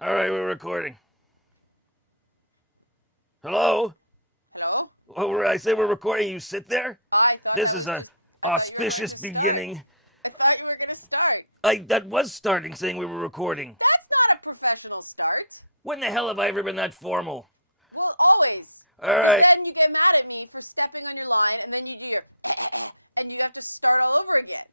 All right, we're recording. Hello? Hello? I say we're recording. You sit there? I thought This that is was a just. I thought you were going auspicious to start. beginning. I thought you were going to start. That was starting saying we were recording. That's not a professional start. When the hell have I ever been that formal? Well, always. All Because right. then you get mad at me for stepping on your line, and then you do your and you have to start all over again.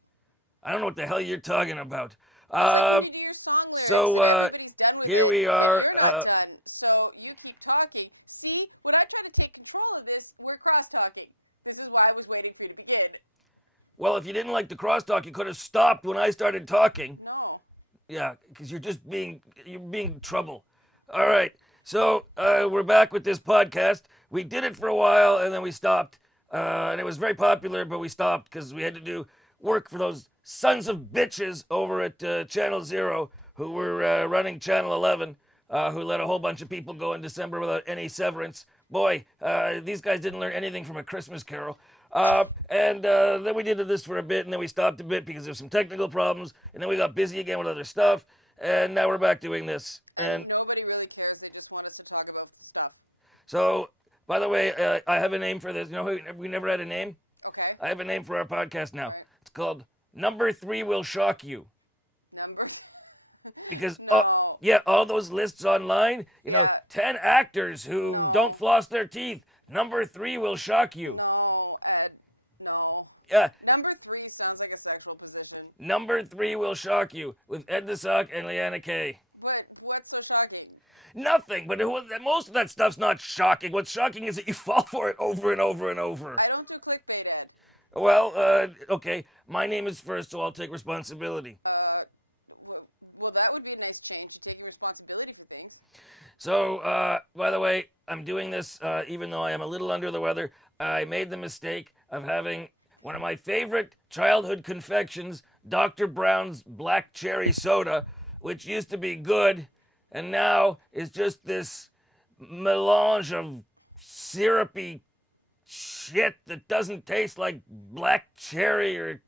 I don't know what the hell you're talking about. It's like when you do your song lyrics so, and everybody's done with here it, we but are, you're not done. So you keep talking. See, when I try to take control of this, we're cross-talking. This is why I was waiting for you to begin. Well, if you didn't like the crosstalk, you could have stopped when I started talking. No. Yeah, because you're being trouble. All right, so we're back with this podcast. We did it for a while and then we stopped, and it was very popular, but we stopped because we had to do work for those sons of bitches over at Channel Zero who were running Channel 11, who let a whole bunch of people go in December without any severance. Boy, these guys didn't learn anything from A Christmas Carol. And then we did this for a bit, and then we stopped a bit because there's some technical problems, and then we got busy again with other stuff, and now we're back doing this. And nobody really cares. They just want us to talk about stuff. So, by the way, I have a name for this. You know, we never had a name. Okay. I have a name for our podcast now. Right. It's called Number 3 Will Shock You. Numbers. Because No. all those lists online. You know, 10 actors who No. don't floss their teeth. Number 3 will shock you. No, Ed. No. Yeah. Number 3 sounds like a sexual position. Number 3 will shock you with Ed the Sock and Liana K. But what's so shocking? Nothing, but most of that stuff's not shocking. What's shocking is that you fall for it over and over and over. I don't do clickbait, Ed. Well, okay, my name is first, so I'll take responsibility. Well, that would be a nice change. You're taking responsibility for things. So, by the way, I'm doing this even though I am a little under the weather. I made the mistake of having one of my favorite childhood confections, Dr. Brown's Black Cherry Soda, which used to be good, and now is just this melange of syrupy shit that doesn't taste like black cherry or...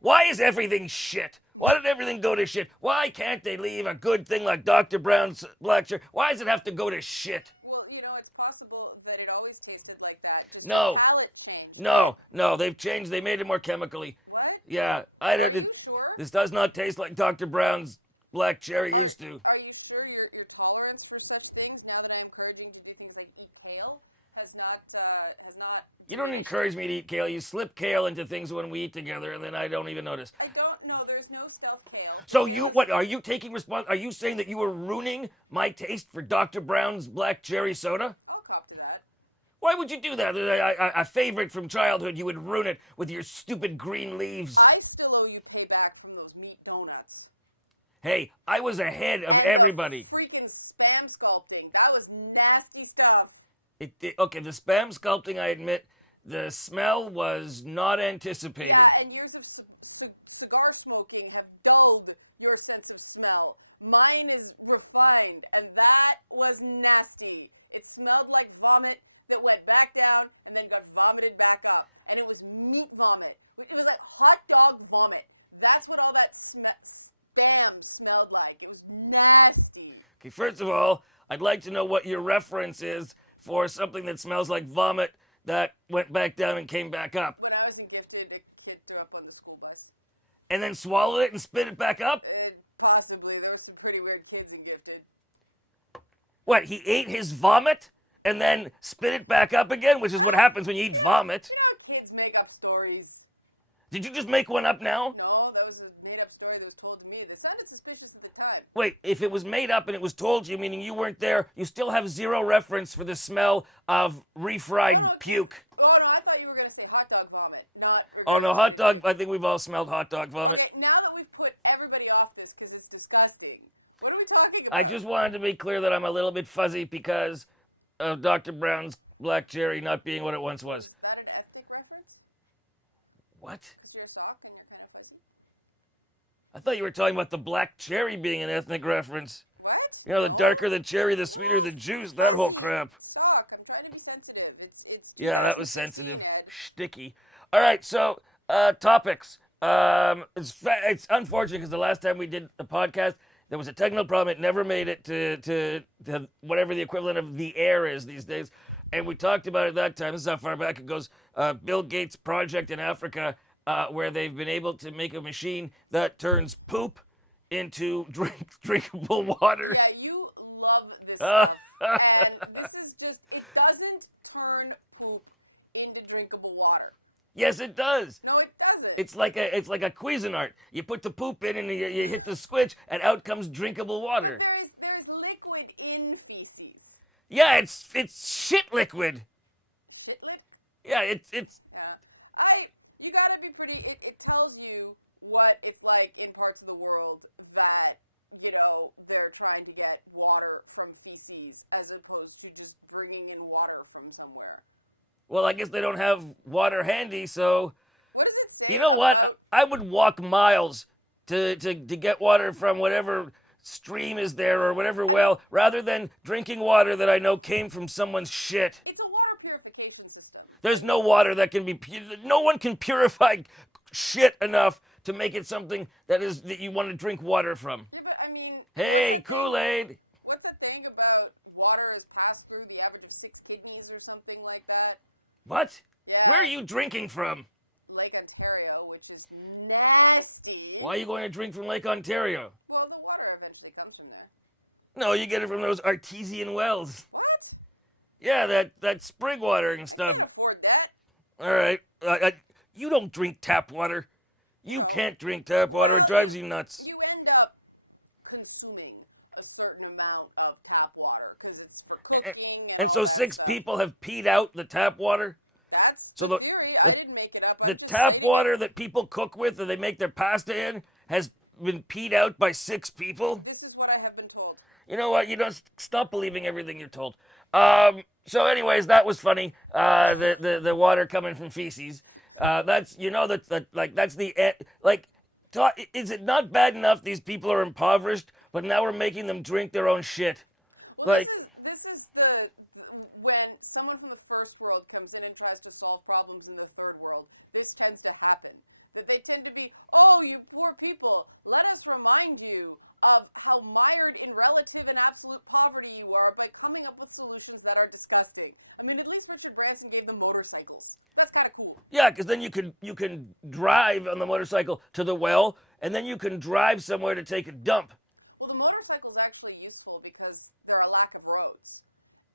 why is everything shit? Why did everything go to shit? Why can't they leave a good thing like Dr. Brown's Black Cherry? Why does it have to go to shit? Well, you know, it's possible that it always tasted like that. Just No. your palate changed. No, Ed. no, they've changed. They made it more chemically. What? Yeah. Are you sure? This does not taste like Dr. Brown's Black Cherry used to. Are you sure your tolerance for such things, now that I'm encouraging you to do things like eat kale, has not You don't diminished? encourage me to eat kale. You slip kale into things when we eat together, and then I don't even notice. I don't know. There's no stealth kale. So Kale is- what? Are you taking Are you saying that you were ruining my taste for Dr. Brown's Black Cherry Soda? I'll cop to that. Why would you do that? A favorite from childhood, you would ruin it with your stupid green leaves. I still owe you payback from those meat donuts. Hey, I was ahead of And everybody. the freaking spam sculpting. That was nasty stuff. Okay, the spam sculpting, I admit, the smell was not anticipated. Yeah, and years of cigar smoking have dulled your sense of smell. Mine is refined, and that was nasty. It smelled like vomit that went back down and then got vomited back up. And it was meat vomit. It was like hot dog vomit. That's what all that spam smelled like. It was nasty. Okay, first of all, I'd like to know what your reference is for something that smells like vomit that went back down and came back up. When I was in Gifted, a kid threw up on the school bus. And then swallowed it and spit it back up? Possibly. There were some pretty weird kids in Gifted. What, he ate his vomit and then spit it back up again, which is what happens when you eat vomit. You know how kids make up stories? Did you just make one up now? No, that was a made-up story that was told to me. That sounded suspicious at the time. Wait, if it was made up and it was told to you, meaning you weren't there, you still have zero reference for the smell of refried puke. Oh, no, I thought you were going to say hot dog vomit, not regurgitated Oh, no, hot dog, puke. I think we've all smelled hot dog vomit. Okay, now that we've put everybody off this because it's disgusting, what are we talking about? I just wanted to be clear that I'm a little bit fuzzy because of Dr. Brown's Black Cherry not being what it once was. Was that an ethnic reference? What? Because you're a sock and you're kind of fuzzy? I thought you were talking about the black cherry being an ethnic reference. What? You know, No. the darker the cherry, the sweeter No, the juice, that whole fuzzy. crap. Sock, I'm trying to be sensitive. It's 2016, Yeah, that was sensitive. Ed. Sticky. All right, so topics. It's unfortunate because the last time we did the podcast, There was a technical problem. It never made it to whatever the equivalent of the air is these days. And we talked about it that time. This is how far back it goes. Bill Gates' project in Africa, where they've been able to make a machine that turns poop into drinkable water. Yeah, you love this stuff. And this is just, it doesn't turn poop into drinkable water. Yes, it does. No, it doesn't. It's like a Cuisinart. You put the poop in and you hit the switch, and out comes drinkable water. But there's liquid in feces. Yeah, it's shit liquid. Shit lit? Yeah, it's Yeah. You gotta be pretty, it tells you what it's like in parts of the world that, you know, they're trying to get water from feces as opposed to just bringing in water from somewhere. Well, I guess they don't have water handy, so What does it say you know about... what? I would walk miles to get water from whatever stream is there or whatever rather than drinking water that I know came from someone's shit. It's a water purification system. There's no water that can be no one can purify shit enough to make it something that you want to drink water from. Yeah, but I mean, Hey, Kool-Aid. What's that thing about water is passed through the average of 6 kidneys or something like that? What? Yeah. Where are you drinking from? Lake Ontario, which is nasty. Why are you going to drink from Lake Ontario? Well, the water eventually comes from there. No, you get it from those artesian wells. What? Yeah, that spring water and stuff. I can't afford that. All right. You don't drink tap water. You No. can't drink tap water. Well, It drives you nuts. You end up consuming a certain amount of tap water because it's for cooking and all so that 6 stuff. people have peed out the tap water. That's So the theory. I didn't make it up. I'm The just tap citing water it. that people cook with or they make their pasta in has been peed out by 6 people. This is what I have been told. You know what? You don't stop believing everything you're told. So, anyways, that was funny. The water coming from feces. That's that's the like. Is it not bad enough these people are impoverished, but now we're making them drink their own shit? Well, Like- this is the when someone from the first world comes in and tries to solve problems in the third world, this tends to happen. That they tend to be, oh, you poor people, let us remind you of how mired in relative and absolute poverty you are by coming up with solutions that are disgusting. I mean, at least Richard Branson gave them motorcycles. That's kind of cool. Yeah, because then you can drive on the motorcycle to the well, and then you can drive somewhere to take a dump. Well, the motorcycle's actually useful because there are a lack of roads.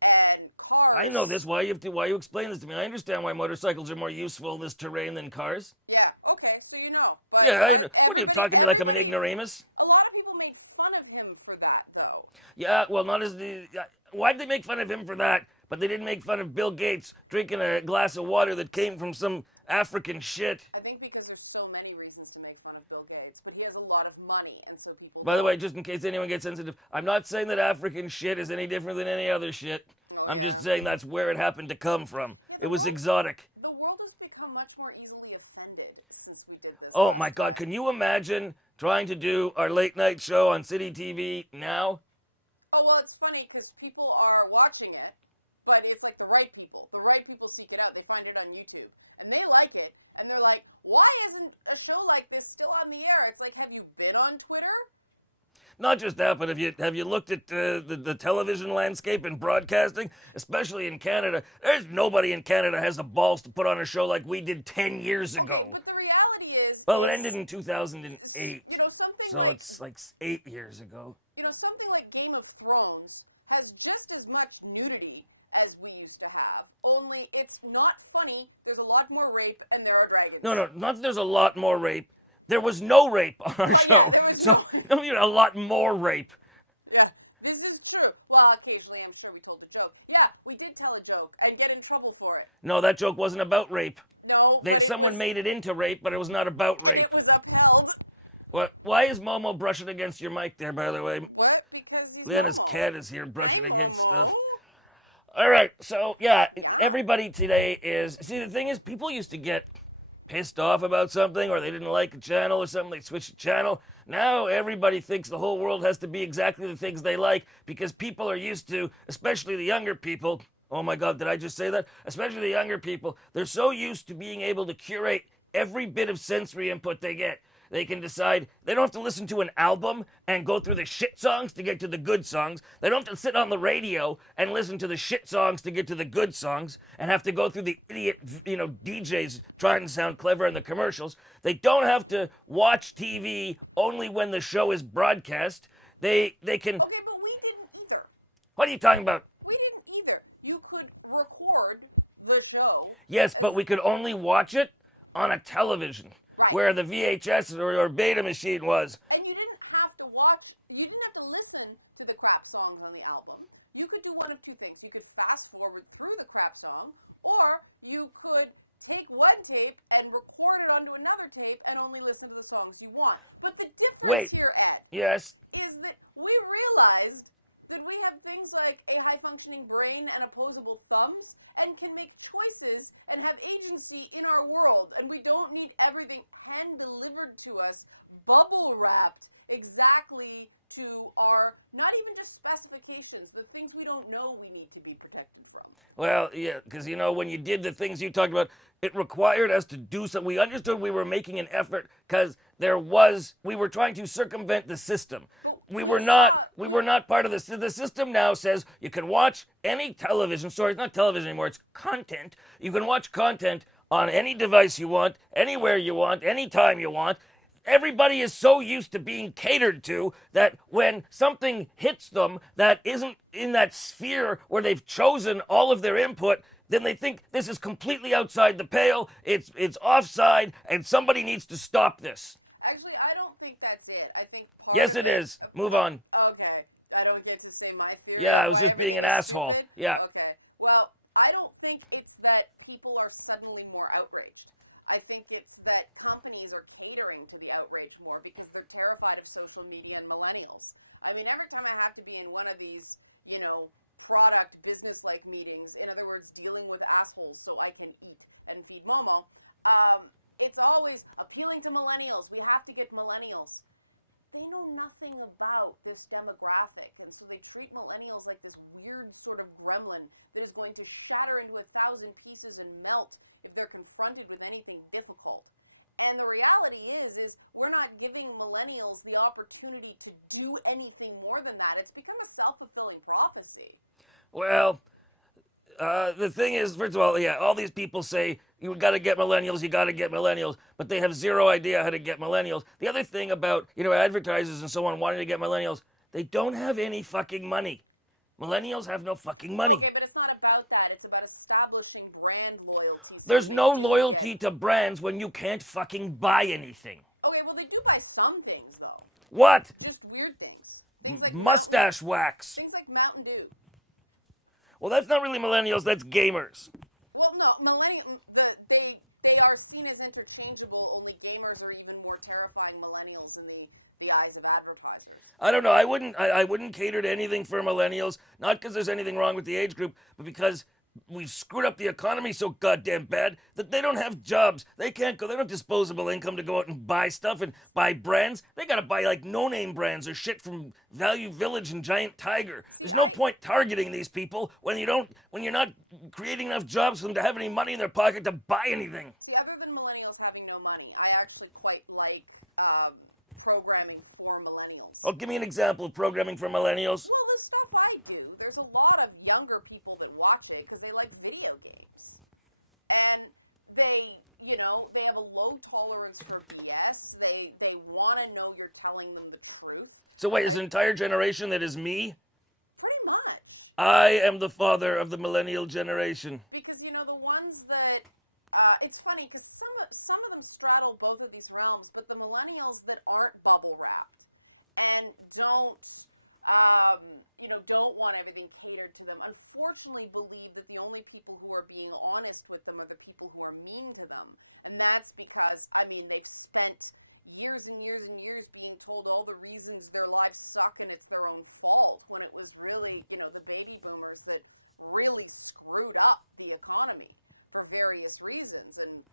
And cars... I didn't know this. Why you explain this to me? I understand why motorcycles are more useful in this terrain than cars. Yeah, okay, so you know. But everybody, like I'm an ignoramus. a lot of people made fun of him for that, though. Yeah, well, not as the. Why'd they make fun of him for that? But they didn't make fun of Bill Gates drinking a glass of water that came from some African shit. I think because there's so many reasons to make fun of Bill Gates, but he has a lot of money, and so people By the don't. way, just in case anyone gets sensitive, I'm not saying that African shit is any different than any other shit. Oh, I'm yeah. just saying that's where it happened to come from. Yeah, it was world- exotic. The world has become much more easily offended since we did this Oh last my God, time. can you imagine trying to do our late night show on City TV now? Oh, well, it's funny because people are watching it, but it's like the right people. The right people seek it out. They find it on YouTube, and they like it, and they're like, why isn't a show like this still on the air? It's like, have you been on Twitter? Not just that, but have you looked at the television landscape and broadcasting, especially in Canada? There's nobody in Canada has the balls to put on a show like we did 10 years ago. Okay, but the reality is... Well, it is, ended in 2008. You know, something So like... it's like 8 years ago. You know, something like Game of Thrones has just as much nudity as we used to have, only it's not funny, there's a lot more rape, and there are dragons. No, not that there's a lot more rape. There was no rape on our Well, show. yeah, there was no... You know, a lot more rape. Yeah, this is true. Well, occasionally I'm sure we told a joke. Yeah, we did tell a joke and get in trouble for it. No, that joke wasn't about rape. No, but it Someone was... made it into rape, but it was not about rape. And it was upheld. What? Why is Momo brushing against your mic there, by the way? What? Because he's Liana's Momo. cat is here Hi, brushing against Momo. stuff. All right, so yeah, Yeah. everybody today is... See, the thing is, people used to get pissed off about something or they didn't like a channel or something, they switched the channel. Now everybody thinks the whole world has to be exactly the things they like because people are used to, especially the younger people... Oh my God, did I just say that? Especially the younger people, they're so used to being able to curate every bit of sensory input they get. They can decide they don't have to listen to an album and go through the shit songs to get to the good songs. They don't have to sit on the radio and listen to the shit songs to get to the good songs and have to go through the idiot, DJs trying to sound clever in the commercials. They don't have to watch TV only when the show is broadcast. They can. Okay, but we didn't either. What are you talking about? We didn't either. You could record the show. Yes, but we could only watch it on a television. Right. Where the VHS or beta machine was. And you didn't have to listen to the crap songs on the album. You could do one of two things. You could fast forward through the crap song, or you could take one tape and record it onto another tape and only listen to the songs you want. But the difference here, Ed, yes, is that we realized that we have things like a high-functioning brain and opposable thumbs and can make choices and have agency in our world. And we don't need everything hand-delivered to us, bubble-wrapped exactly to our, not even just specifications, the things we don't know we need to be protected from. Well, yeah, because, when you did the things you talked about, it required us to do something. We understood we were making an effort because we were trying to circumvent the system. But we were not part of this. The system now says you can watch any television, sorry, it's not television anymore, it's content. You can watch content on any device you want, anywhere you want, anytime you want. Everybody is so used to being catered to that when something hits them that isn't in that sphere where they've chosen all of their input, then they think this is completely outside the pale, it's offside, and somebody needs to stop this. Actually, I don't think that's it. I think part yes, of it is. Move on. Okay. I don't get to say my theory Yeah, on why just everything being an is asshole. stupid? Yeah. Okay. Well, I don't think it's that people are suddenly more outraged. I think it's that companies are catering to the outrage more because they're terrified of social media and millennials. I mean, every time I have to be in one of these, product business-like meetings, in other words, dealing with assholes so I can eat and feed Momo, it's always appealing to millennials. We have to get millennials. They know nothing about this demographic, and so they treat millennials like this weird sort of gremlin that is going to shatter into 1,000 pieces and melt if they're confronted with anything difficult. And the reality is we're not giving millennials the opportunity to do anything more than that. It's become a self-fulfilling prophecy. Well, the thing is, first of all, all these people say, you got to get millennials, but they have zero idea how to get millennials. The other thing about, advertisers and so on wanting to get millennials, they don't have any fucking money. Millennials have no fucking money. Okay, but it's not about that. It's about establishing brand loyalty. So there's no loyalty to brands when you can't fucking buy anything. Okay, well, they do buy some things, though. What? Just weird things. Things like mustache wax. Things like Mountain Dew. Well, that's not really millennials, that's gamers. Well, no, they are seen as interchangeable, only gamers are even more terrifying millennials in the eyes of advertisers. I don't know, I wouldn't cater to anything for millennials, not because there's anything wrong with the age group, but because we've screwed up the economy so goddamn bad that they don't have jobs. They can't go, they don't have disposable income to go out and buy stuff and buy brands. They gotta buy like no-name brands or shit from Value Village and Giant Tiger. There's no point targeting these people when you're not creating enough jobs for them to have any money in their pocket to buy anything. See, other than millennials having no money, I actually quite like programming for millennials. Oh, give me an example of programming for millennials. Well, the stuff I do, there's a lot of younger people that watch it because they like video games. And they have a low tolerance for BS. They want to know you're telling them the truth. So wait, is an entire generation that is me? Pretty much. I am the father of the millennial generation. Because, the ones that it's funny because some of them straddle both of these realms, but the millennials that aren't bubble wrapped and don't want everything catered to them, unfortunately believe that the only people who are being honest with them are the people who are mean to them. And that's because, they've spent years and years and years being told all the reasons their lives suck and it's their own fault, when it was really, the baby boomers that really screwed up the economy for various reasons and,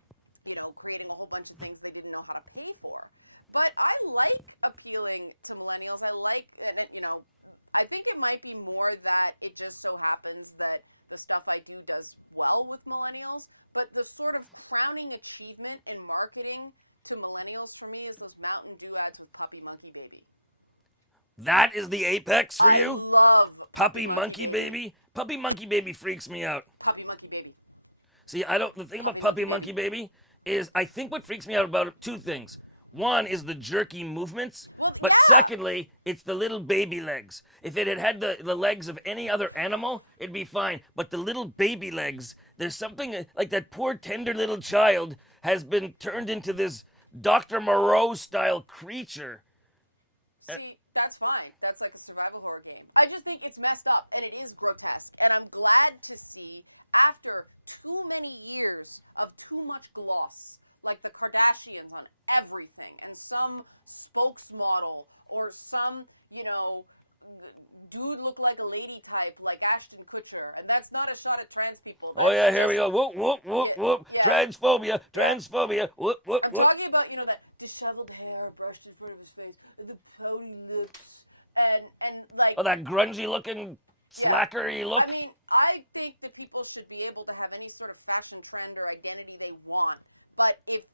creating a whole bunch of things they didn't know how to pay for. But I like appealing to millennials. I think it might be more that it just so happens that the stuff I do does well with millennials, but the sort of crowning achievement in marketing to millennials for me is those Mountain Dew ads with Puppy Monkey Baby. That is the apex for I you? love Puppy Monkey Baby? Puppy Monkey Baby freaks me out. Puppy Monkey Baby. See, the thing about Puppy Monkey Baby is, I think what freaks me out about it, two things. One is the jerky movements. Well, but yeah. secondly, it's the little baby legs. If it had the legs of any other animal, it'd be fine. But the little baby legs, there's something like that poor tender little child has been turned into this Dr. Moreau style creature. See, that's fine. That's like a survival horror game. I just think it's messed up and it is grotesque. And I'm glad to see, after too many years of too much gloss, like the Kardashians on everything, and some spokesmodel or some, dude look like a lady type like Ashton Kutcher. And that's not a shot at trans people. That's Here we go. Whoop, whoop, whoop, whoop. Yeah. Transphobia. Whoop, whoop, I'm talking about, that disheveled hair brushed in front of his face, the pouty lips, and like... Oh, that grungy looking slackery look? I mean, I think that people should be able to have any sort of fashion trend or identity they want. But if,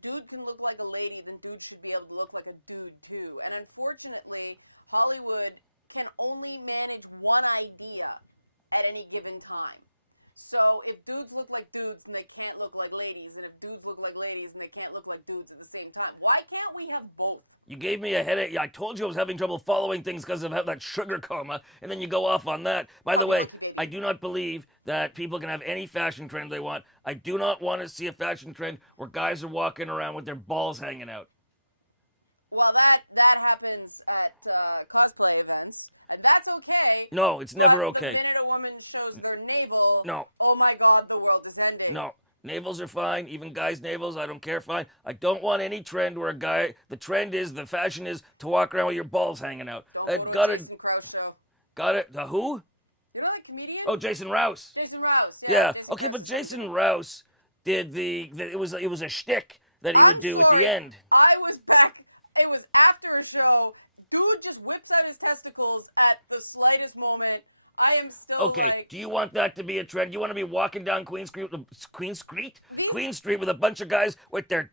dude can look like a lady, then dude should be able to look like a dude too. And unfortunately, Hollywood can only manage one idea at any given time. So if dudes look like dudes, then they can't look like ladies. And if dudes look like ladies, then they can't look like dudes at the same time. Why can't we have both? You gave me a headache. I told you I was having trouble following things because of that sugar coma, and then you go off on that. By the way, I do not believe that people can have any fashion trend they want. I do not want to see a fashion trend where guys are walking around with their balls hanging out. Well, that happens at cosplay events, and that's okay. No, it's never okay. But the minute a woman shows their navel, no. Oh my God, the world is ending. No. Navels are fine, even guys' navels, I don't care, fine. I don't want any trend where the fashion is to walk around with your balls hanging out. Don't go to a Jason Krause show. Got it? The who? You know that comedian? Oh, Jason Rouse. Jason Rouse, yeah. Jason okay, Krause but Jason Rouse did it was a shtick that he I'm would do sorry, at the end. I was back. It was after a show. Dude just whips out his testicles at the slightest moment. I am still like... Do you want that to be a trend? You want to be walking down Queen Street with a bunch of guys with their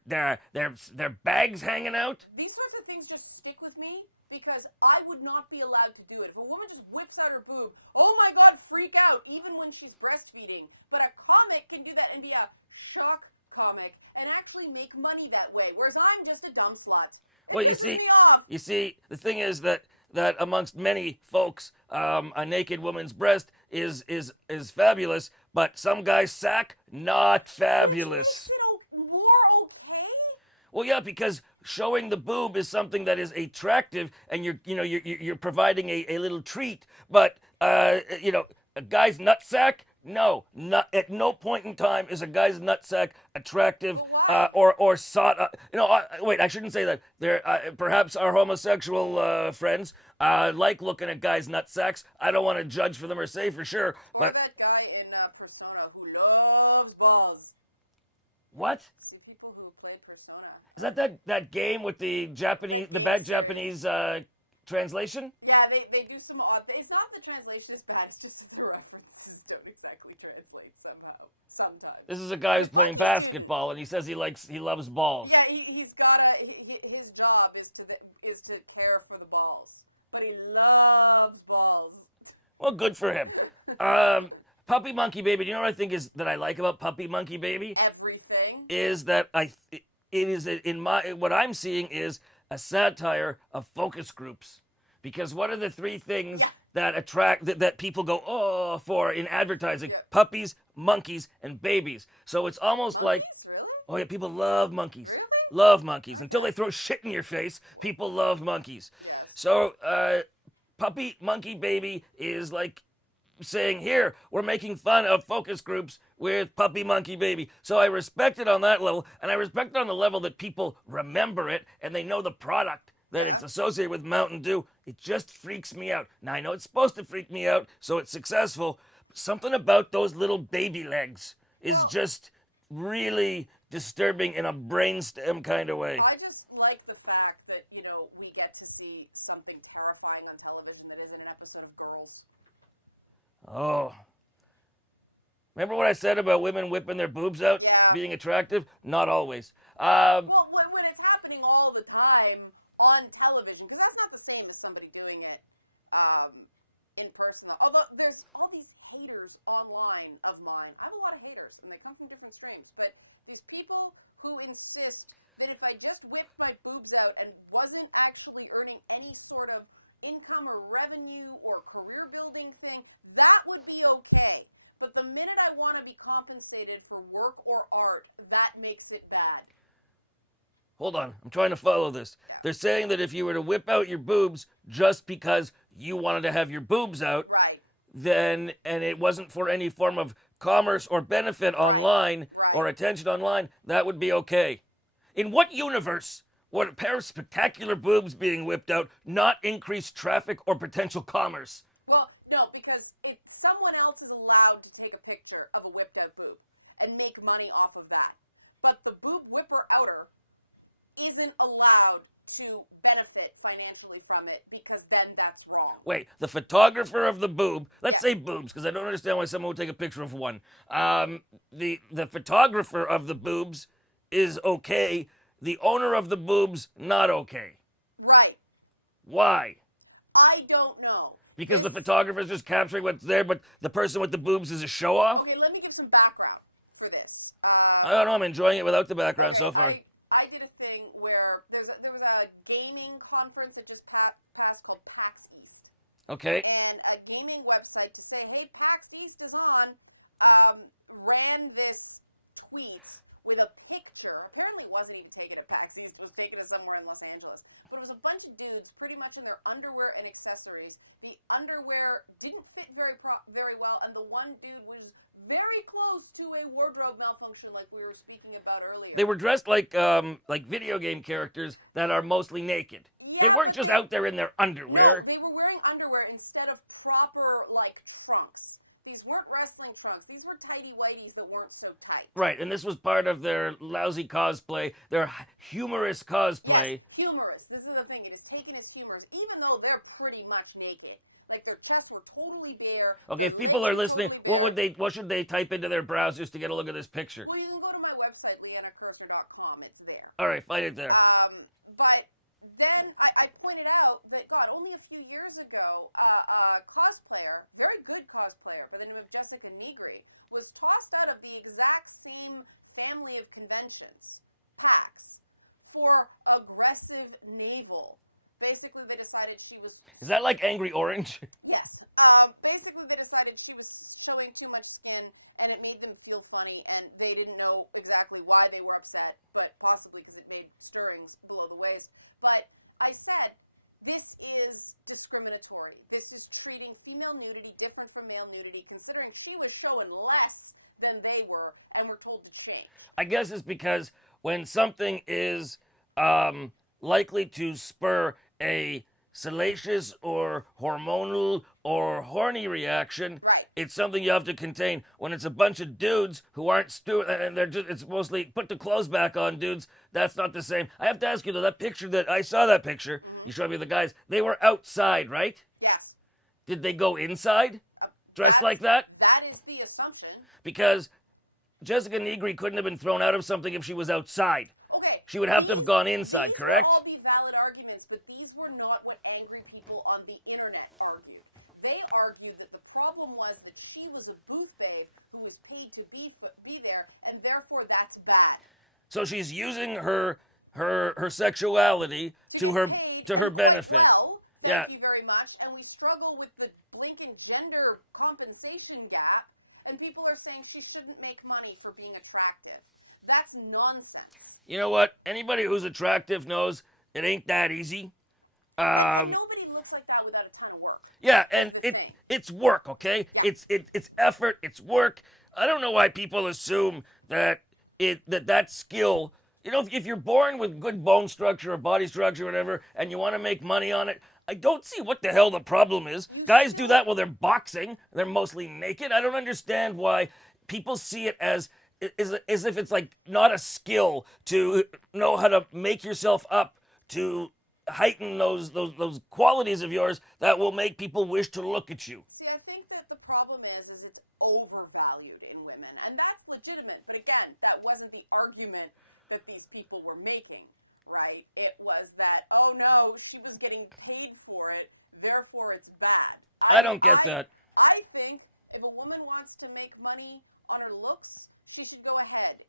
bags hanging out? These sorts of things just stick with me because I would not be allowed to do it. If a woman just whips out her boob, oh my God, freak out, even when she's breastfeeding. But a comic can do that and be a shock comic and actually make money that way, whereas I'm just a dumb slut. It pisses me off. You see, the thing is that amongst many folks, a naked woman's breast is fabulous, but some guy's sack, not fabulous. Which makes it more okay? Well, yeah, because showing the boob is something that is attractive, and you're providing a little treat. But a guy's nutsack, no, not at no point in time is a guy's nutsack attractive. But why? Or sought. Wait, I shouldn't say that. There, perhaps our homosexual friends like looking at guys' nutsacks. I don't want to judge for them or say for sure. Or that guy in Persona who loves balls. What? See, people who played Persona. Is that game with the Japanese, the bad Japanese translation? Yeah, they do some odd. It's not the translation is bad. It's just that the references don't exactly translate somehow. Sometimes. This is a guy who's playing basketball, and he says he loves balls. Yeah, he's got his job is to care for the balls, but he loves balls. Well, good for him. Puppy Monkey Baby. Do you know what I think is that I like about Puppy Monkey Baby? Everything is that what I'm seeing is a satire of focus groups, because what are the three things that attract that people go for in advertising? Yep. Puppies, monkeys, and babies. So it's almost like monkeys, really? Oh yeah, people love monkeys. Really? Love monkeys. Okay. Until they throw shit in your face, people love monkeys. Yes. So Puppy Monkey Baby is like saying, here, we're making fun of focus groups with Puppy Monkey Baby. So I respect it on that level, and I respect it on the level that people remember it and they know the product that it's associated with Mountain Dew. It just freaks me out. Now, I know it's supposed to freak me out, so it's successful. Something about those little baby legs is just really disturbing in a brainstem kind of way. I just like the fact that, we get to see something terrifying on television that isn't an episode of Girls. Oh. Remember what I said about women whipping their boobs out? Yeah. Being attractive? Not always. Well, when it's happening all the time on television, because that's not the same as somebody doing it in person, though. Although there's all these haters online of mine. I have a lot of haters, and they come from different streams. But these people who insist that if I just whipped my boobs out and wasn't actually earning any sort of income or revenue or career building thing, that would be okay. But the minute I want to be compensated for work or art, that makes it bad. Hold on, I'm trying to follow this. Yeah. They're saying that if you were to whip out your boobs just because you wanted to have your boobs out, Right. then, and it wasn't for any form of commerce or benefit Right. online Right. or attention online, that would be okay. In what universe would a pair of spectacular boobs being whipped out not increase traffic or potential commerce? Well, no, because someone else is allowed to take a picture of a whipped out boob and make money off of that. But the boob whipper outer isn't allowed to benefit financially from it, because then that's wrong. Wait, the photographer of the boob, let's Yeah. say boobs, because I don't understand why someone would take a picture of one. The photographer of the boobs is okay. The owner of the boobs, not okay. Right. Why? I don't know. Because the photographer's just capturing what's there, but the person with the boobs is a show-off? Okay, let me give some background for this. I don't know, I'm enjoying it without the background Okay, so far. I did a thing where there was a gaming conference that just passed called PAX East. Okay. And a gaming website to say, hey, PAX East is on, ran this tweet with a picture. Apparently it wasn't even taken at PAX East. It was taken at somewhere in Los Angeles. But it was a bunch of dudes pretty much in their underwear and accessories. The underwear didn't fit very well, and the one dude was very close to a wardrobe malfunction like we were speaking about earlier. They were dressed like video game characters that are mostly naked. Yeah, they weren't but just they- out there in their underwear. No, they were wearing underwear instead of proper, like, trunks. These weren't wrestling trunks. These were tighty-whities that weren't so tight. Right, and this was part of their lousy cosplay, their humorous cosplay. Yes, humorous. This is the thing. It is taken as humorous, even though they're pretty much naked. Like, their chests were totally bare. Okay, their if people legs are were listening, totally bare. what should they type into their browsers to get a look at this picture? Well, you can go to my website, lianakirsner.com. It's there. All right, find it there. But then I pointed out that, God, only a few years ago, a cosplayer, very good cosplayer by the name of Jessica Negri, was tossed out of the exact same family of conventions, PAX, for aggressive navel. Basically, they decided she was... Is that like Angry Orange? Yes. Basically, they decided she was showing too much skin, and it made them feel funny, and they didn't know exactly why they were upset, but possibly because it made stirrings below the waist. But I said, this is discriminatory. This is treating female nudity different from male nudity, considering she was showing less than they were, and we're told to change. I guess it's because when something is likely to spur a salacious or hormonal or horny reaction, Right. it's something you have to contain. When it's a bunch of dudes who aren't and they're just, it's mostly put the clothes back on dudes, that's not the same. I have to ask you though, that picture that I saw, that picture, you showed me the guys, they were outside, right? Yes. Did they go inside? Dressed That's- like that? That is the assumption. Because Jessica Negri couldn't have been thrown out of something if she was outside. Okay. She would have to have gone inside, these correct? would all be valid arguments, but these were not what angry people on the internet argued. They argued that the problem was that she was a booth babe who was paid to be there, and therefore that's bad. So she's using her sexuality To to get her paid, to and her quite benefit. well, thank Yeah. you very much, and we struggle with the blinking gender compensation gap, and people are saying she shouldn't make money for being attractive. That's nonsense. You know what? Anybody who's attractive knows it ain't that easy. And nobody looks like that without a ton of work. Yeah, is and the thing. it's work, okay? Yeah. It's effort, it's work. I don't know why people assume that that skill, you know, if you're born with good bone structure or body structure or whatever, and you want to make money on it, I don't see what the hell the problem is. Guys do that while they're boxing. They're mostly naked. I don't understand why people see it as if it's like not a skill to know how to make yourself up to heighten those qualities of yours that will make people wish to look at you. See, I think that the problem is it's overvalued in women, and that's legitimate. But again, that wasn't the argument that these people were making, right? It was that, oh no, she was getting paid for it, therefore it's bad. I don't get that. I think if a woman wants to make money on her looks, she should go ahead.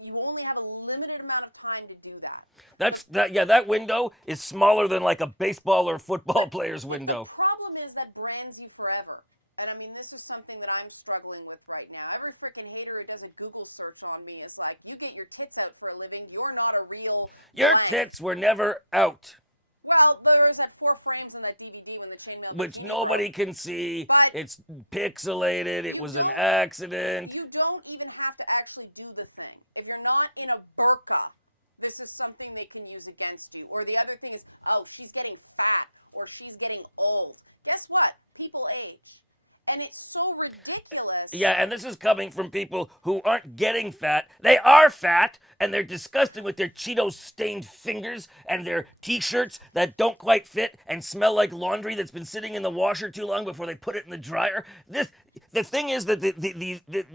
You only have a limited amount of time to do that. That window is smaller than like a baseball or football player's window. But the problem is that brands you forever. And I mean, this is something that I'm struggling with right now. Every freaking hater who does a Google search on me is like, you get your tits out for a living, you're not a real Your blank. tits were never out. Well, there was that 4 frames on that DVD when the chainmail bikini Which nobody broke. can see. But it's pixelated. It you was an accident. You don't even have to actually do the thing. If you're not in a burqa, this is something they can use against you. Or the other thing is, oh, she's getting fat or she's getting old. Guess what? People age. And it's so ridiculous. Yeah, and this is coming from people who aren't getting fat. They are fat, and they're disgusting with their Cheetos-stained fingers and their T-shirts that don't quite fit and smell like laundry that's been sitting in the washer too long before they put it in the dryer. The thing is that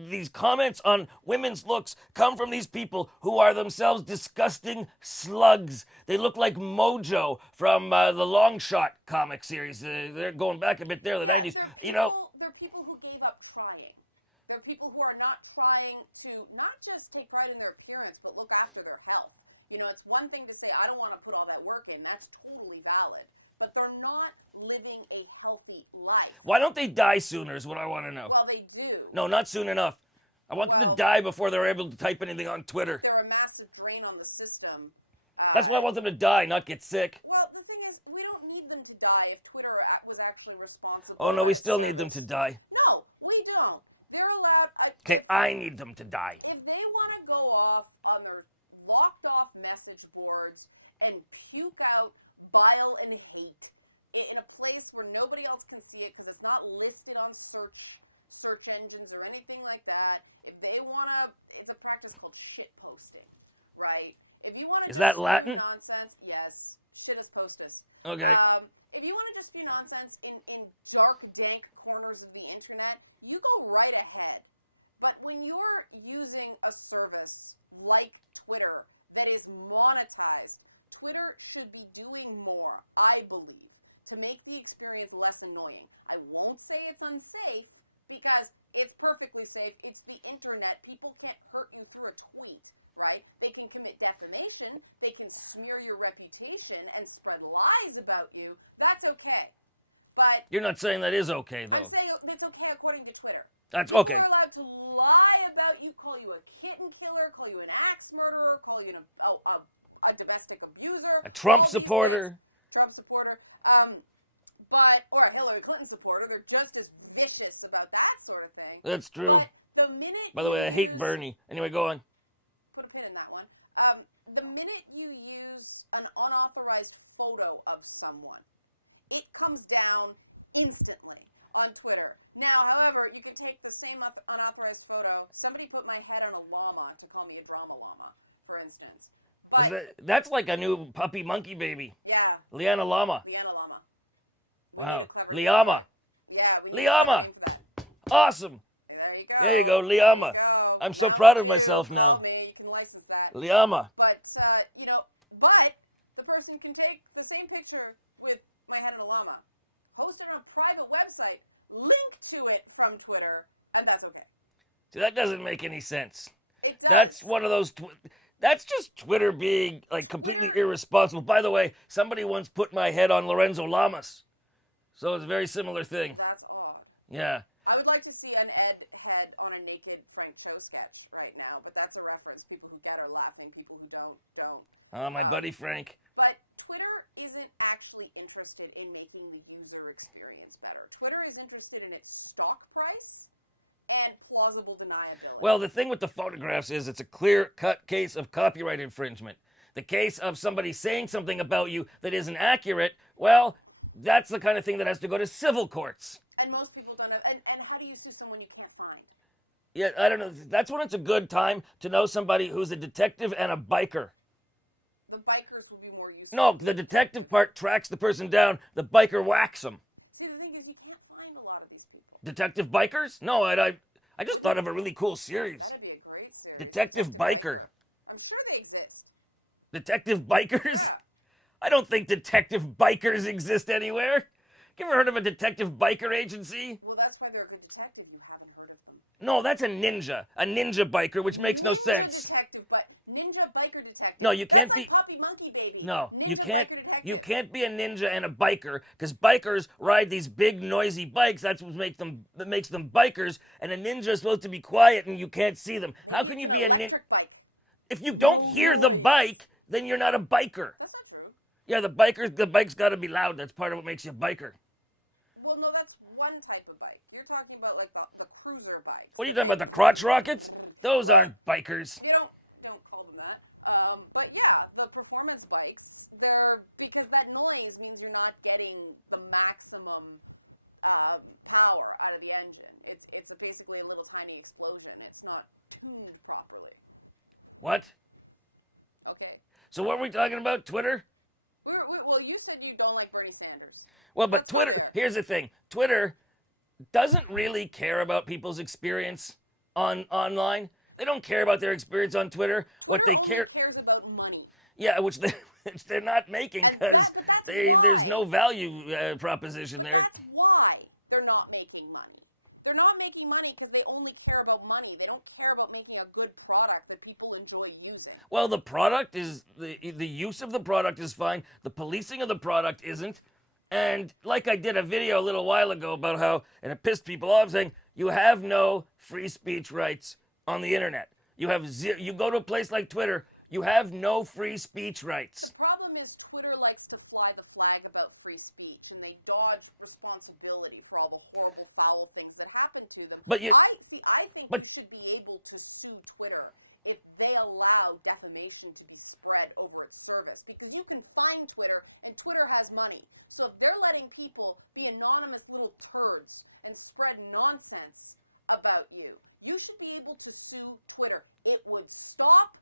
these comments on women's looks come from these people who are themselves disgusting slugs. They look like Mojo from the Long Shot comic series. They're going back a bit there. The Yeah, 90s. they're people who gave up trying. They're people who are not trying to not just take pride in their appearance, but look after their health. You know, it's one thing to say, I don't want to put all that work in. That's totally valid. But they're not living a healthy life. Why don't they die sooner is what I want to know. Well, they do. No, not soon enough. I want them to die before they're able to type anything on Twitter. They're a massive drain on the system. That's why I want them to die, not get sick. Well, the thing is, we don't need them to die if Twitter was actually responsible. Oh, no, we its still service. need them to die. No, we don't. They're allowed. Okay, I need them to die. If they want to go off on their locked off message boards and puke out bile and hate in a place where nobody else can see it because it's not listed on search engines or anything like that, if they want to, it's a practice called shit posting, right? If you want to just spew nonsense, yes, shitus postus. Okay. If you want to just spew nonsense in dark, dank corners of the internet, you go right ahead. But when you're using a service like Twitter that is monetized, Twitter should be doing more, I believe, to make the experience less annoying. I won't say it's unsafe because it's perfectly safe. It's the internet. People can't hurt you through a tweet, right? They can commit defamation. They can smear your reputation and spread lies about you. That's okay. But you're not saying that is okay, though. I'm saying it's okay according to Twitter. That's People okay. are allowed to lie about you, call you a kitten killer, call you an axe murderer, call you a domestic abuser. A Trump all these supporter. Things. Trump supporter. Or a Hillary Clinton supporter. They're just as vicious about that sort of thing. That's true. But the minute By the way, I hate Bernie. Anyway, go on. Put a pin in that one. The minute you use an unauthorized photo of someone, it comes down instantly on Twitter. Now, however, you can take the same unauthorized photo. Somebody put my head on a llama to call me a drama llama, for instance. But that's like a new puppy monkey baby. Yeah. Liana Llama. Liana Llama. We Wow. need a clever Liama. name for it. Yeah, we need a clever name for that. Awesome. There you go. There you go, Liama. There you go. I'm so Mountain proud of Dew myself called now. me. You can license that. Liama. But, but the person can take the same picture with my head on a llama, host it on a private website, link to it from Twitter, and that's okay. See, that doesn't make any sense. It does. That's one of those... That's just Twitter being completely irresponsible. By the way, somebody once put my head on Lorenzo Lamas. So it's a very similar thing. That's odd. Yeah. I would like to see an Ed head on a naked Frank Cho sketch right now, but that's a reference. People who get are laughing. People who don't. Oh, my buddy Frank. But Twitter isn't actually interested in making the user experience better. Twitter is interested in its stock price and plausible deniability. Well, the thing with the photographs is it's a clear-cut case of copyright infringement. The case of somebody saying something about you that isn't accurate, well, that's the kind of thing that has to go to civil courts. And most people don't have... And how do you sue someone you can't find? Yeah, I don't know. That's when it's a good time to know somebody who's a detective and a biker. The bikers will be more useful. No, the detective part tracks the person down. The biker whacks them. See, the thing is, you can't find a lot of these people. Detective bikers? No, I just thought of a really cool series. That'd be a great series. Detective Biker. I'm sure they exist. Detective bikers? Yeah. I don't think detective bikers exist anywhere. You ever heard of a detective biker agency? Well, that's why they're a good detective. You haven't heard of them. No, that's a ninja biker, which makes no sense. Ninja biker detective. No, you That's can't like be- Puppy Monkey Baby. No, Ninja biker detective. You can't be a ninja and a biker because bikers ride these big noisy bikes. That's what makes them bikers. And a ninja is supposed to be quiet and you can't see them. How Maybe can it's you an be electric bike. If you don't No hear the noise. bike, then you're not a biker. That's not true. Yeah, the bike's got to be loud. That's part of what makes you a biker. Well, no, that's one type of bike. You're talking about like the cruiser bikes. What are you the talking big- about? The crotch rockets? Those Well, aren't bikers. You don't call them that. But yeah, the performance bikes, because that noise means you're not getting the maximum power out of the engine. It's basically a little tiny explosion. It's not tuned properly. What? Okay. So what are we talking about? Twitter? Well, you said you don't like Bernie Sanders. Well, but Let's go Twitter, there. here's the thing. Twitter doesn't really care about people's experience online. They don't care about their experience on Twitter. Twitter What they only cares about money. Yeah, which they're not making. And 'cause but that's there's why. no value proposition But there. that's why they're not making money. They're not making money because they only care about money. They don't care about making a good product that people enjoy using. Well, the product is the use of the product is fine. The policing of the product isn't. And like I did a video a little while ago about how, and it pissed people off, saying you have no free speech rights on the internet. You go to a place like Twitter, you have no free speech rights. The problem is Twitter likes to fly the flag about free speech, and they dodge responsibility for all the horrible, foul things that happen to them. But I think you should be able to sue Twitter if they allow defamation to be spread over its service, because you can fine Twitter, and Twitter has money. So if they're letting people be anonymous little turds and spread nonsense about you, you should be able to sue Twitter. It would stop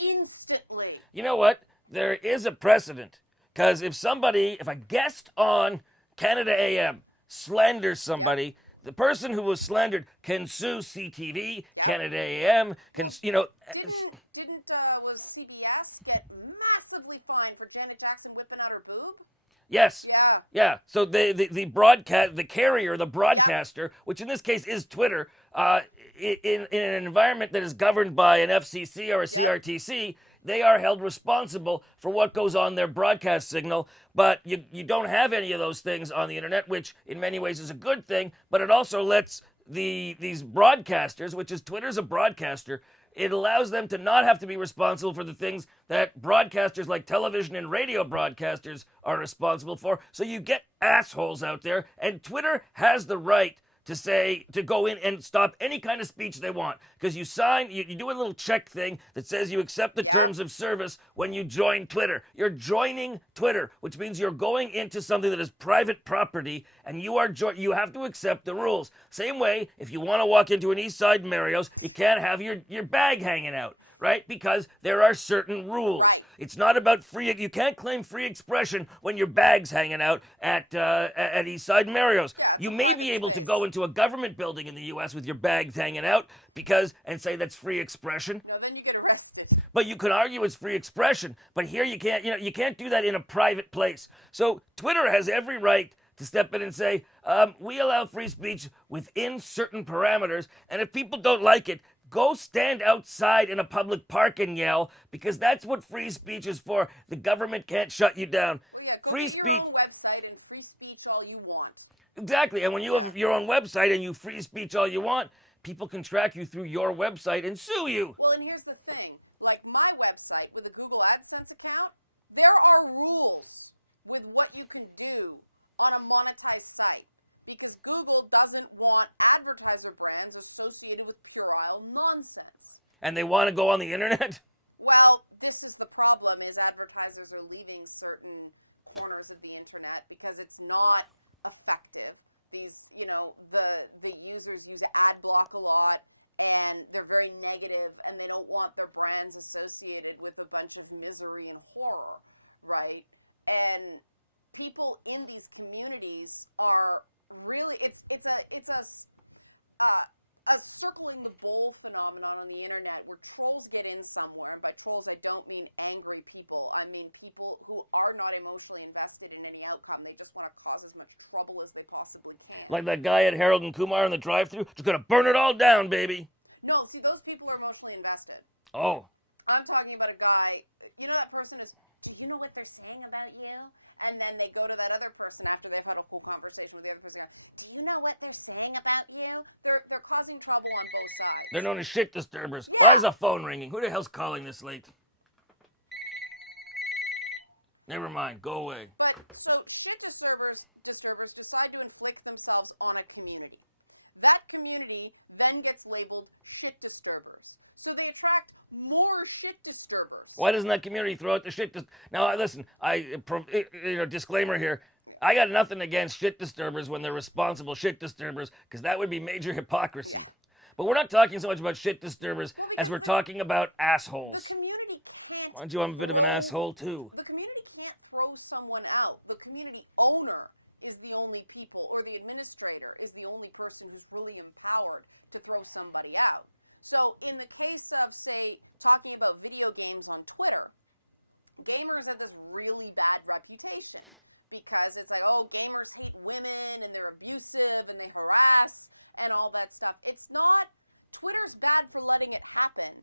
instantly. You know what? There is a precedent. Because if a guest on Canada AM slanders somebody, the person who was slandered can sue CTV, Yep. Canada AM, Was CBS get massively fined for Janet Jackson whipping out her boob? Yes. Yeah. Yeah. So the broadcast, the carrier, the broadcaster, which in this case is Twitter, in an environment that is governed by an FCC or a CRTC, they are held responsible for what goes on their broadcast signal. But you don't have any of those things on the internet, which in many ways is a good thing. But it also lets these broadcasters, which is Twitter's a broadcaster, it allows them to not have to be responsible for the things that broadcasters like television and radio broadcasters are responsible for. So you get assholes out there, and Twitter has the right to go in and stop any kind of speech they want. Because you do a little check thing that says you accept the terms of service when you join Twitter. You're joining Twitter, which means you're going into something that is private property, and you have to accept the rules. Same way, if you want to walk into an East Side Mario's, you can't have your bag hanging out, right? Because there are certain rules. Right. It's not about you can't claim free expression when your bag's hanging out at East Side Mario's. Yeah, it's you a may private be able to space. go into a government building in the U.S. with your bags hanging out and say that's free expression. No, then you get arrested. But you can argue it's free expression. But here you can't do that in a private place. So Twitter has every right to step in and say, we allow free speech within certain parameters, and if people don't like it, go stand outside in a public park and yell, because that's what free speech is for. The government can't shut you down. Well, yeah, go get your own website and free speech all you want. Exactly, and when you have your own website and you free speech all you want, people can track you through your website and sue you. Well, and here's the thing. Like my website with a Google AdSense account, there are rules with what you can do on a monetized site, because Google doesn't want advertiser brands associated with puerile nonsense. And they want to go on the internet? Well, this is the problem, is advertisers are leaving certain corners of the internet because it's not effective. These, the users use ad block a lot, and they're very negative, and they don't want their brands associated with a bunch of misery and horror, right? And people in these communities are really, it's a a circling the bowl phenomenon on the internet where trolls get in somewhere, and by trolls I don't mean angry people. I mean people who are not emotionally invested in any outcome. They just want to cause as much trouble as they possibly can. Like that guy at Harold and Kumar in the drive-thru, just gonna burn it all down, baby. No, see, those people are emotionally invested. Oh. I'm talking about a guy, you know that person is, do you know what they're saying about you? And then they go to that other person after they've had a cool conversation with the other person. Do you know what they're saying about you? They're causing trouble on both sides. They're known as shit disturbers. Yeah. Why is a phone ringing? Who the hell's calling this late? Never mind. Go away. But so shit disturbers decide to inflict themselves on a community. That community then gets labeled shit disturbers. So they attract more shit disturbers. Why doesn't that community throw out the shit? Now, listen, disclaimer here. I got nothing against shit disturbers when they're responsible shit disturbers, because that would be major hypocrisy. Yeah. But we're not talking so much about shit disturbers as we're talking about assholes. The community can't. Why don't you have a bit of an asshole too? The community can't throw someone out. The community owner is the only people, or the administrator is the only person who's really empowered to throw somebody out. So in the case of, say, talking about video games on Twitter, gamers have this really bad reputation because it's like, oh, gamers hate women and they're abusive and they harass and all that stuff. It's not, Twitter's bad for letting it happen.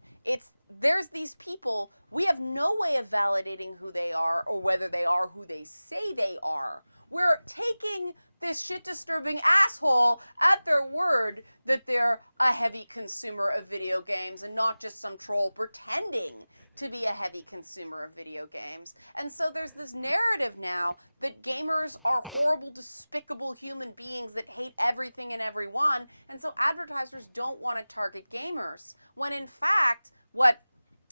There's these people, we have no way of validating who they are or whether they are who they say they are. We're taking this shit-disturbing asshole at their word that they're a heavy consumer of video games and not just some troll pretending to be a heavy consumer of video games. And so there's this narrative now that gamers are horrible, despicable human beings that hate everything and everyone, and so advertisers don't want to target gamers. When in fact, what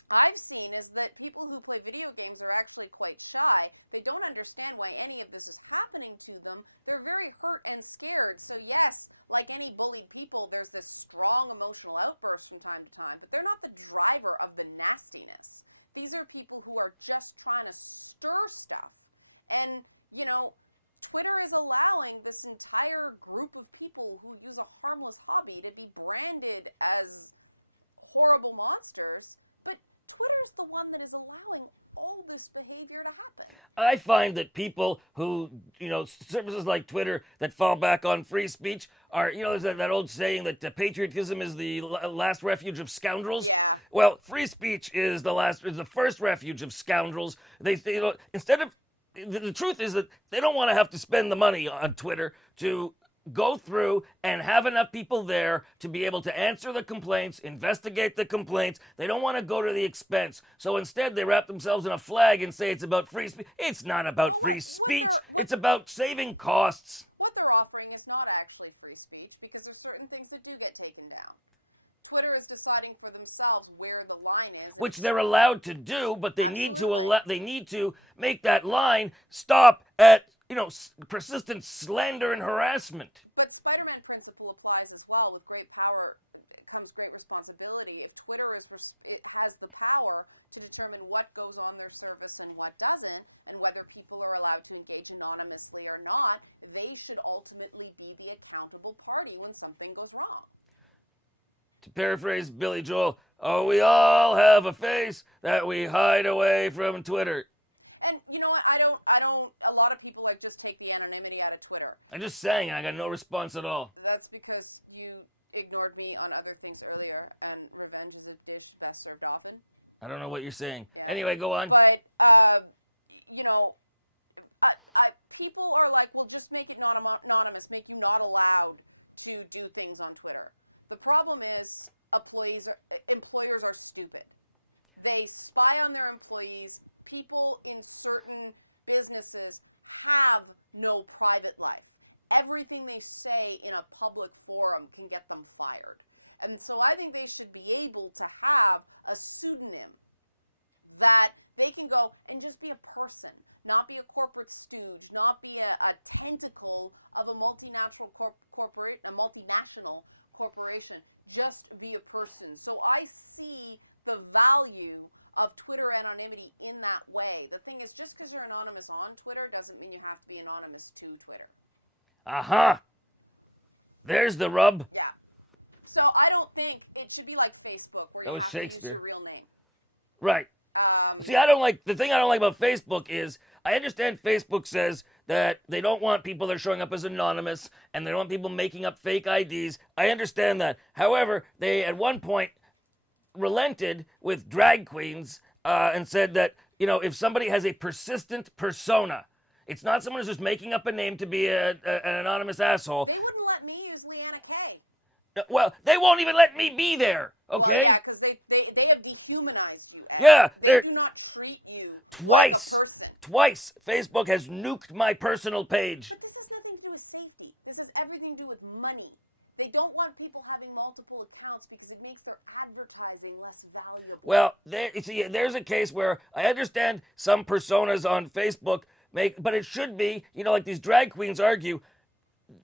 I've seen is that people who play video games are actually quite shy. They don't understand why any of this is happening to them. They're very hurt and scared. So yes, like any bullied people, there's this strong emotional outburst from time to time, but they're not the driver of the nastiness. These are people who are just trying to stir stuff. And, you know, Twitter is allowing this entire group of people who use a harmless hobby to be branded as horrible monsters. Twitter's the one that is allowing all this behavior to happen. I find that people who, services like Twitter that fall back on free speech are, there's that old saying that patriotism is the last refuge of scoundrels. Yeah. Well, free speech is the first refuge of scoundrels. Instead of, the truth is that they don't want to have to spend the money on Twitter to go through and have enough people there to be able to answer the complaints, investigate the complaints. They don't want to go to the expense. So instead, they wrap themselves in a flag and say it's about free speech. It's not about free speech. It's about saving costs. What they're offering is not actually free speech because there's certain things that do get taken down. Twitter is deciding for themselves where the line is. Which they're allowed to do, but they need to make that line stop at persistent slander and harassment. But Spider-Man principle applies as well. With great power comes great responsibility. If Twitter it has the power to determine what goes on their service and what doesn't, and whether people are allowed to engage anonymously or not, they should ultimately be the accountable party when something goes wrong. To paraphrase Billy Joel, we all have a face that we hide away from Twitter. And you know what? A lot of people just take the anonymity out of Twitter. I'm just saying, I got no response at all. That's because you ignored me on other things earlier, and revenge is a dish best served often. I don't know what you're saying. Yeah. Anyway, go on. But, people are like, well, just make it not anonymous, make you not allowed to do things on Twitter. The problem is employers are stupid. They spy on their employees. People in certain businesses have no private life. Everything they say in a public forum can get them fired. And so I think they should be able to have a pseudonym that they can go and just be a person, not be a corporate stooge, not be a tentacle of a multinational corporation, just be a person. So I see the value of Twitter anonymity in that way. The thing is, just because you're anonymous on Twitter doesn't mean you have to be anonymous to Twitter. There's the rub. Yeah. So I don't think it should be like Facebook where you was have to use Shakespeare. your real name. Right. See, the thing I don't like about Facebook is I understand Facebook says that they don't want people that are showing up as anonymous and they don't want people making up fake IDs. I understand that. However, they at one point relented with drag queens and said that, if somebody has a persistent persona, it's not someone who's just making up a name to be an anonymous asshole. They wouldn't let me use Liana K. Well, they won't even let me be there. Okay? Well, yeah, because they have dehumanized you, Ed. Yeah, They do not treat you like a person. Twice, Facebook has nuked my personal page. But this has nothing to do with safety. This has everything to do with money. They don't want people having multiple accounts because it makes their advertising less valuable. Well, there's a case where I understand some personas on Facebook but it should be, like these drag queens argue,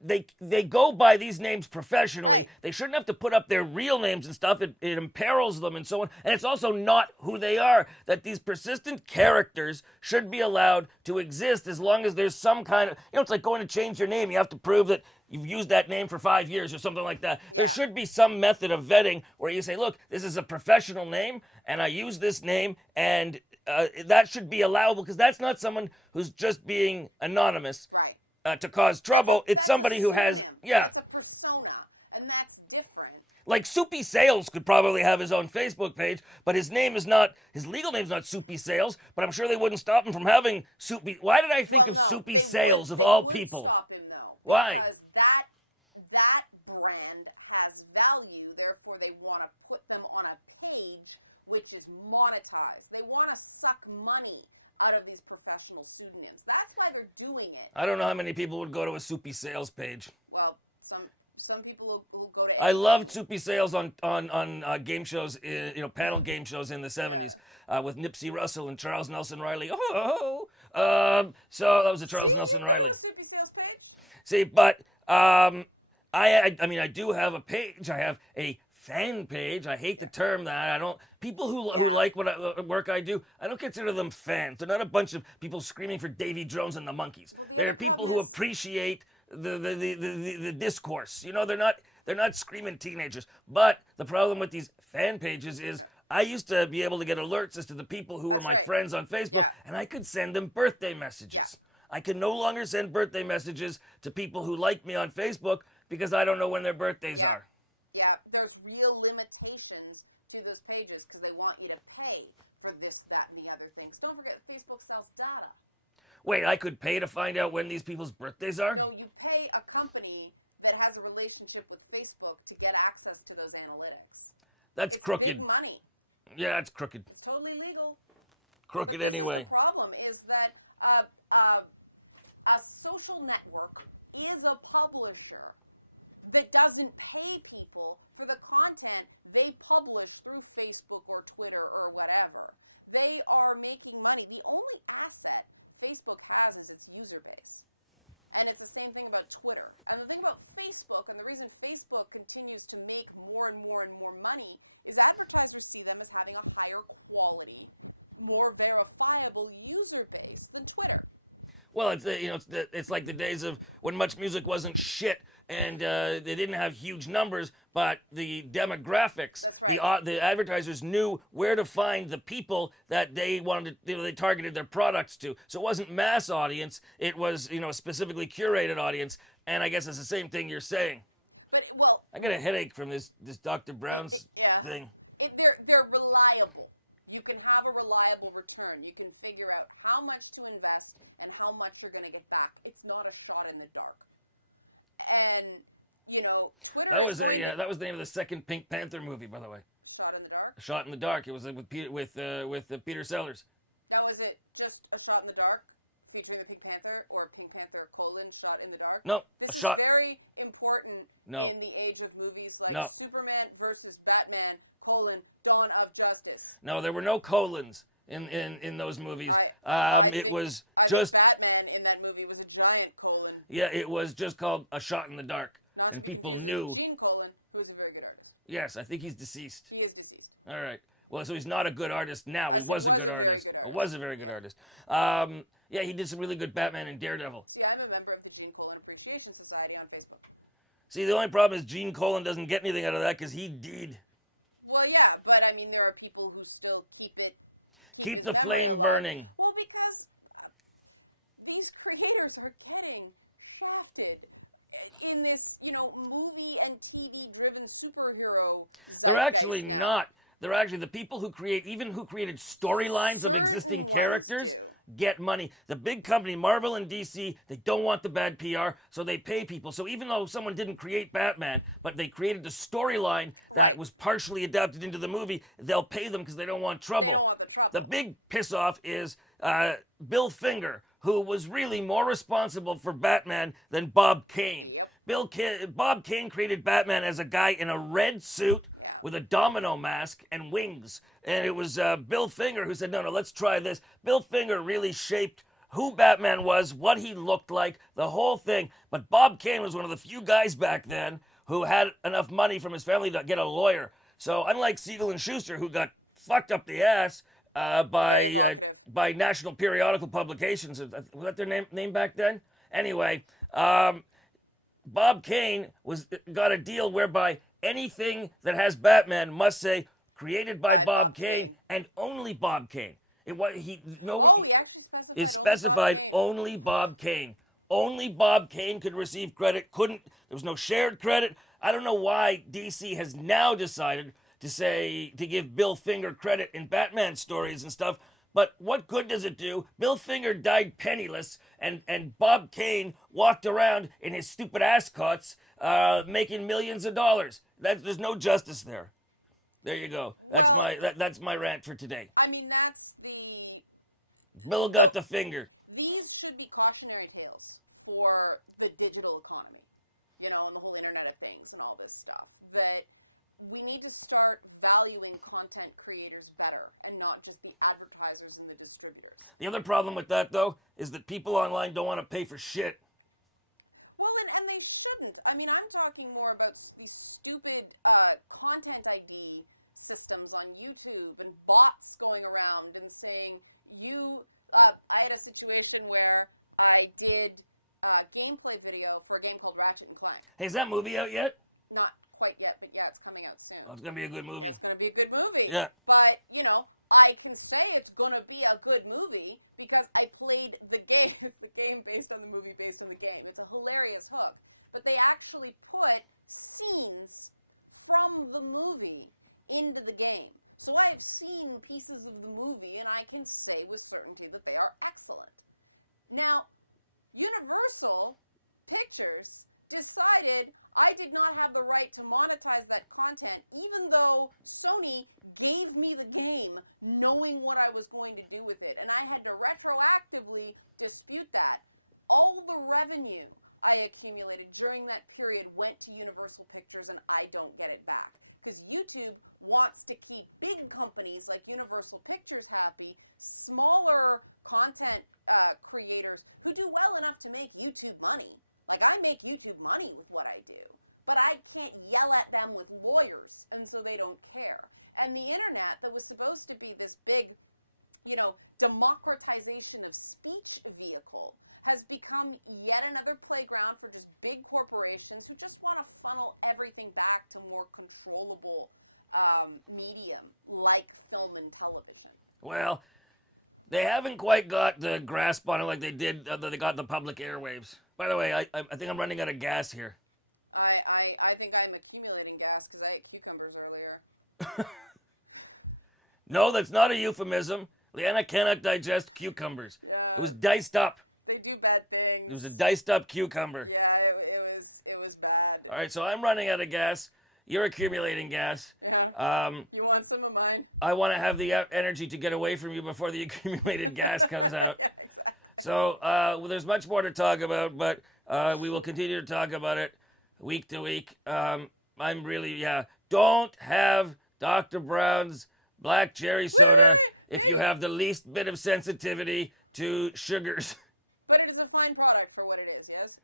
they go by these names professionally. Right. They shouldn't have to put up their real names and stuff. It imperils them and so on. And it's also not who they are. That these persistent characters should be allowed to exist as long as there's some kind of, it's like going to change your name. You have to prove that you've used that name for 5 years or something like that. Yeah. There should be some method of vetting where you say, look, this is a professional name and I use this name and that should be allowable because that's not someone who's just being anonymous. Right. To cause trouble. It's that's somebody who has, That's a persona, and that's different. Like Soupy Sales could probably have his own Facebook page, but his legal name's not Soupy Sales, but I'm sure they wouldn't stop him from having Soupy. Why did I think of Soupy Sales of all people? They would stop him though, Why? because that brand has value, therefore they want to put them on a page which is monetized. They want to suck money out of these professional pseudonyms. That's why they're doing it. I don't know how many people would go to a Soupy Sales page. Well, some people will go to anything. I loved Soupy Sales on game shows, panel game shows in the 70s with Nipsey Russell and Charles Nelson Riley. So that was a Charles Nelson you Riley. go to a Soupy Sales page? See, but I do have a page. I have a fan page. I hate the term that. People who like what work I do, I don't consider them fans. They're not a bunch of people screaming for Davy Jones and the Monkees. Well, the They're other people problem who is appreciate the discourse. They're not screaming teenagers. But the problem with these fan pages is I used to be able to get alerts as to the people who were my friends on Facebook, and I could send them birthday messages. Yeah. I can no longer send birthday messages to people who like me on Facebook because I don't know when their birthdays are. Yeah, there's real limitations to those pages because they want you to pay for this, that, and the other things. Don't forget, Facebook sells data. Wait, I could pay to find out when these people's birthdays are? No, you pay a company that has a relationship with Facebook to get access to those analytics. It's crooked. It's big money. Yeah, it's crooked. It's totally legal. Crooked but this anyway. is the problem, is that a social network is a publisher that doesn't pay people for the content they publish through Facebook or Twitter or whatever. They are making money. The only asset Facebook has is its user base. And it's the same thing about Twitter. And the thing about Facebook, and the reason Facebook continues to make more and more and more money, is advertisers see them as having a higher quality, more verifiable user base than Twitter. Well, it's like the days of when Much Music wasn't shit and they didn't have huge numbers, but the demographics. That's right. The advertisers knew where to find the people that they wanted. They targeted their products to. So it wasn't mass audience. It was a specifically curated audience. And I guess it's the same thing you're saying. But I got a headache from this Dr. Brown's thing. They're reliable. You can have a reliable return. You can figure out how much to invest and how much you're going to get back. It's not a shot in the dark. And, Twitter is going to... That was the name of the second Pink Panther movie, by the way. Shot in the dark? Shot in the Dark. It was with Peter Sellers. Now, is it just a shot in the dark featuring the Pink Panther, or Pink Panther : Shot in the Dark? No. This is very important in the age of movies like Superman versus Batman : Dawn of Justice. No, there were no colons in those movies. I think Batman in that movie was a giant colon. Yeah, it was just called A Shot in the Dark. Not to be confused with Gene Colan, who is a very good artist. Yes, I think he's deceased. He is deceased. All right. Well, so he's not a good artist now. He was a very good artist. He was a very good artist. He did some really good Batman and Daredevil. See, I'm a member of the Gene Colan Appreciation Society on Facebook. See, the only problem is Gene Colan doesn't get anything out of that because he did. Well, yeah, but I mean, there are people who still keep Keep his the memory flame alive. burning. Well, because these creators are getting shafted in this, movie and TV driven superhero They're zeitgeist actually now. not. They're actually the people who created storylines of Certain existing ones characters do. get money. The big company, Marvel and DC, they don't want the bad PR, so they pay people. So even though someone didn't create Batman, but they created the storyline that Right. was partially adapted into the movie, they'll pay them because they don't want trouble. They don't want the trouble. The big piss off is Bill Finger, who was really more responsible for Batman than Bob Kane. Yep. Bob Kane created Batman as a guy in a red suit Yeah. with a domino mask and wings. And it was Bill Finger who said, no, let's try this. Bill Finger really shaped who Batman was, what he looked like, the whole thing. But Bob Kane was one of the few guys back then who had enough money from his family to get a lawyer. So unlike Siegel and Schuster, who got fucked up the ass, Very evocative. by national periodical publications. Was that their name back then? Anyway, Bob Kane got a deal whereby anything that has Batman must say created by Bob Kane and only Bob Kane. It was he actually specified only Bob Kane. only Bob Kane. Only Bob Kane could receive credit. There was no shared credit. I don't know why DC has now decided to give Bill Finger credit in Batman stories and stuff. But what good does it do? Bill Finger died penniless, and Bob Kane walked around in his stupid ascots, making millions of dollars. There's no justice there. There you go. That's my rant for today. I mean, that's the... Bill got the finger. These should be cautionary tales for the digital economy, and the whole Internet of Things and all this stuff. That we need to start valuing content creators better and not just the advertisers and the distributors. The other problem with that, though, is that people online don't want to pay for shit. Well, and they shouldn't. I mean, I'm talking more about these stupid content ID systems on YouTube and bots going around and saying, I had a situation where I did a gameplay video for a game called Ratchet and Clank. Hey, is that movie out yet? Not quite yet, but yeah, it's coming out soon. Oh, it's going to be a good movie. Yeah, it's going to be a good movie. Yeah. But, I can say it's going to be a good movie because I played the game. It's the game based on the movie based on the game. It's a hilarious hook. But they actually put scenes from the movie into the game. So I have seen pieces of the movie and I can say with certainty that they are excellent. Now, Universal Pictures decided I did not have the right to monetize that content, even though Sony gave me the game knowing what I was going to do with it. And I had to retroactively dispute that. All the revenue I accumulated during that period went to Universal Pictures and I don't get it back. Because YouTube wants to keep big companies like Universal Pictures happy, smaller content creators who do well enough to make YouTube money. Like, I make YouTube money with what I do, but I can't yell at them with lawyers, and so they don't care. And the internet, that was supposed to be this big, democratization of speech vehicle, has become yet another playground for just big corporations who just want to funnel everything back to more controllable medium, like film and television. Well, they haven't quite got the grasp on it like they did, they got the public airwaves. By the way, I think I'm running out of gas here. I think I'm accumulating gas because I ate cucumbers earlier. No, that's not a euphemism. Liana cannot digest cucumbers. Yeah. It was diced up. They do bad things. It was a diced up cucumber. Yeah, it was bad. All right, so I'm running out of gas. You're accumulating gas. Yeah. You want some of mine? I want to have the energy to get away from you before the accumulated gas comes out. Yeah, exactly. So there's much more to talk about, but we will continue to talk about it week to week. I'm really, don't have Dr. Brown's black cherry soda if you have the least bit of sensitivity to sugars. But it is a fine product for what it is, yes?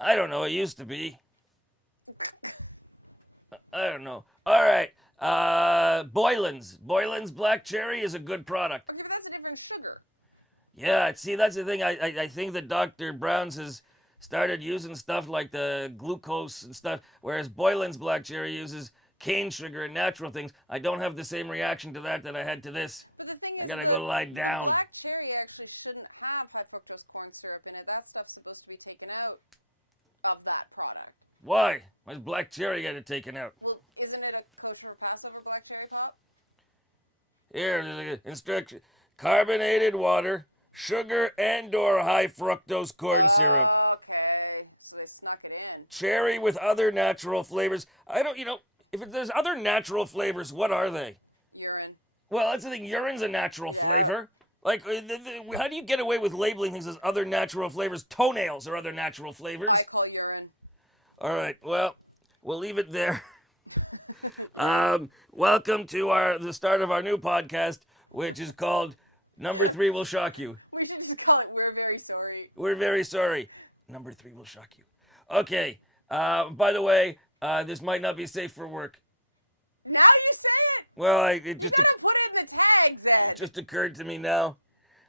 I don't know. It used to be. I don't know. All right. Boylan's. Boylan's Black Cherry is a good product. Okay, but that's a different sugar. Yeah, see, that's the thing. I think that Dr. Brown's has started using stuff like the glucose and stuff, whereas Boylan's black cherry uses cane sugar and natural things. I don't have the same reaction to that I had to this. But the thing is, gotta the go lie down. black cherry actually shouldn't have high fructose corn syrup in it. That stuff's supposed to be taken out of that product. Why? Why's black cherry got it taken out? Well, isn't it a kosher for Passover black cherry pop? Here, there's an instruction. Carbonated water, sugar and/or high fructose corn syrup. Okay, so they snuck it in. Cherry with other natural flavors. I don't, if there's other natural flavors, what are they? Urine. Well, that's the thing. Urine's a natural Yeah. flavor. Like, how do you get away with labeling things as other natural flavors? Toenails are other natural flavors. I call urine. All right. Well, we'll leave it there. Welcome to the start of our new podcast, which is called Number 3 Will Shock You. We should just call it We're Very Sorry. We're very sorry. Number 3 will shock you. Okay. By the way, this might not be safe for work. Now you say it! Well, You gotta put it in the tags, Ed. just occurred to me now.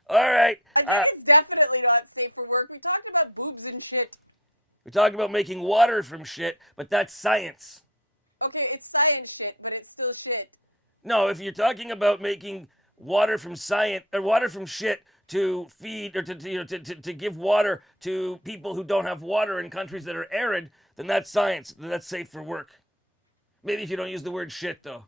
All right. I think it's definitely not safe for work. We talked about boobs and shit. We talked about making water from shit, but that's science. Okay, it's science shit, but it's still shit. No, if you're talking about making water from shit to feed or to give water to people who don't have water in countries that are arid, then that's science. Then that's safe for work. Maybe if you don't use the word shit, though.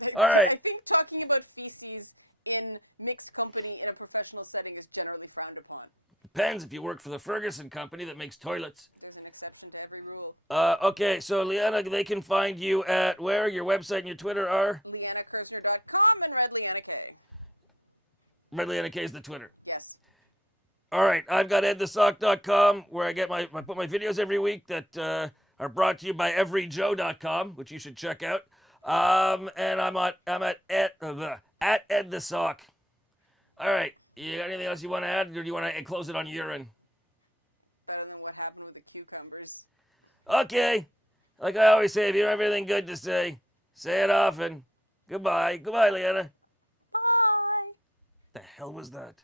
All right. I think talking about feces in mixed company in a professional setting is generally frowned upon. Depends if you work for the Ferguson company that makes toilets. There's an exception to every rule. Okay, so Liana, they can find you at where? Your website and your Twitter are? LianaKersner.com and Red Liana K. Red Liana K is the Twitter. Yes. All right, I've got edthesock.com where I put my videos every week that are brought to you by everyjoe.com, which you should check out. And I'm at Ed the Sock. All right, you got anything else you want to add, or do you want to close it on urine? Better than what happened with the cucumbers. Okay, like I always say, if you don't have anything good to say it often. Goodbye. Goodbye, Liana. Bye. The hell was that?